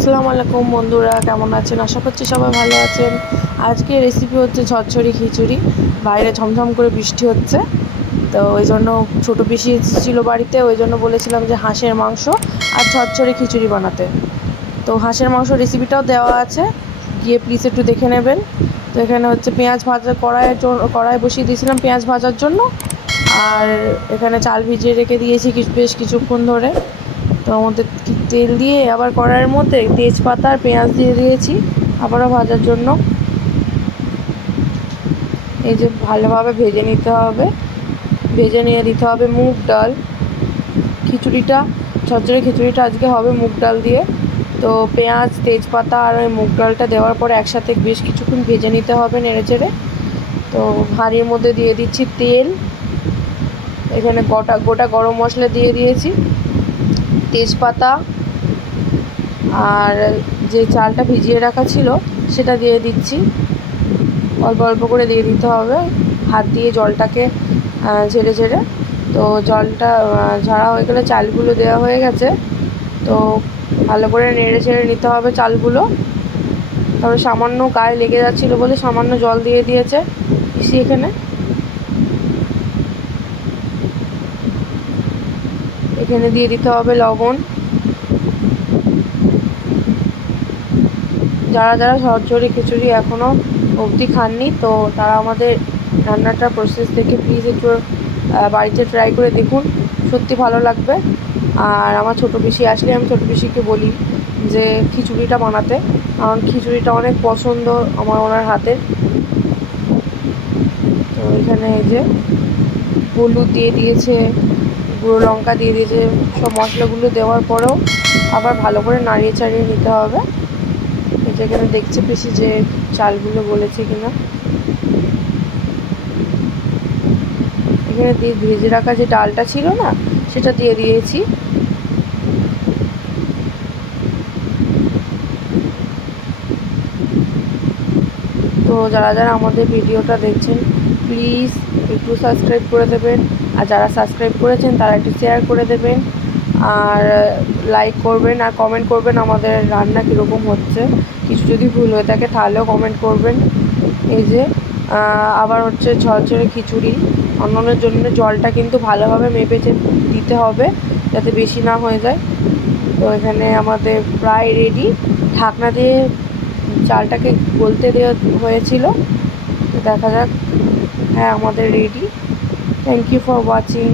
আসসালামু আলাইকুম বন্ধুরা, কেমন আছেন? আশা করছি সবাই ভালো আছেন। আজকে রেসিপি হচ্ছে ঝরঝরি খিচুড়ি। বাইরে ঝমঝম করে বৃষ্টি হচ্ছে, তো ওই জন্য ছোটো পিসি এসেছিল বাড়িতে, ওই জন্য বলেছিলাম যে হাঁসের মাংস আর ঝরঝরি খিচুড়ি বানাতে। তো হাঁসের মাংস রেসিপিটাও দেওয়া আছে, গিয়ে প্লিজ একটু দেখে নেবেন। তো এখানে হচ্ছে পেঁয়াজ ভাজা, কড়াই বসিয়ে দিয়েছিলাম পেঁয়াজ ভাজার জন্য। আর এখানে চাল ভিজিয়ে রেখে দিয়েছি বেশ কিছুক্ষণ ধরে। তো ওর মধ্যে তেল দিয়ে আবার কড়াইয়ের মধ্যে তেজপাতা আর পেঁয়াজ দিয়ে দিয়েছি আবারও ভাজার জন্য। এই যে ভালোভাবে ভেজে নিতে হবে, ভেজে নিয়ে দিতে হবে মুগ ডাল। খিচুড়িটা, ঝরঝরে খিচুড়িটা আজকে হবে মুগ ডাল দিয়ে। তো পেঁয়াজ, তেজপাতা আর ওই মুগ ডালটা দেওয়ার পরে একসাথে বেশ কিছুক্ষণ ভেজে নিতে হবে নেড়েচেড়ে। তো হাঁড়ির মধ্যে দিয়ে দিচ্ছি তেল, এখানে গোটা গরম মশলা দিয়ে দিয়েছি, তেজপাতা আর যে চালটা ভিজিয়ে রাখা ছিল সেটা দিয়ে দিচ্ছি। অল্প অল্প করে দিয়ে দিতে হবে, হাত দিয়ে জলটাকে ঝেড়ে ঝেড়ে। তো জলটা ঝাড়া হয়ে গেলে চালগুলো দেওয়া হয়ে গেছে, তো ভালো করে নেড়ে ছেড়ে নিতে হবে চালগুলো। তবে সামান্য গায়ে লেগে যাচ্ছিলো বলে সামান্য জল দিয়ে দিয়েছে পিসি। এখানে দিয়ে দিতে হবে লবণ। যারা যারা ঝরঝরি খিচুড়ি এখনও অবধি খাননি, তো তারা আমাদের রান্নাটা প্রসেস দেখে প্লিজ একটু বাড়িতে ট্রাই করে দেখুন, সত্যি ভালো লাগবে। আর আমার ছোটো পিসি আসলে আমি ছোটো পিসিকে বলি যে খিচুড়িটা বানাতে, কারণ খিচুড়িটা অনেক পছন্দ আমার ওনার হাতের। তো এখানে এই যে হলুদ দিয়ে দিয়েছে, গুঁড়ো লঙ্কা দিয়ে দিয়েছে, সব মশলাগুলো দেওয়ার পরেও আবার ভালো করে নাড়িয়ে চাড়িয়ে নিতে হবে। এটা এখানে দেখছে পিসি যে চালগুলো গলেছে কিনা। এখানে ভেজে রাখা যে ডালটা ছিল না, সেটা দিয়ে দিয়েছি। তো যারা যারা আমাদের ভিডিওটা দেখছেন প্লিজ একটু সাবস্ক্রাইব করে দেবেন, আর যারা সাবস্ক্রাইব করেছেন তারা একটু শেয়ার করে দেবেন, আর লাইক করবেন আর কমেন্ট করবেন আমাদের রান্না কীরকম হচ্ছে। কিছু যদি ভুল হয়ে থাকে তাহলেও কমেন্ট করবেন। এই যে আবার হচ্ছে ঝরঝরে খিচুড়ি বানানোর জন্য জলটা কিন্তু ভালোভাবে মেপে দিতে হবে, যাতে বেশি না হয়ে যায়। তো এখানে আমাদের প্রায় রেডি। ঢাকনা দিয়ে চালটাকে গলতে দেওয়া হয়েছিল, দেখা যাক। হ্যাঁ, আমাদের ready. Thank you for watching.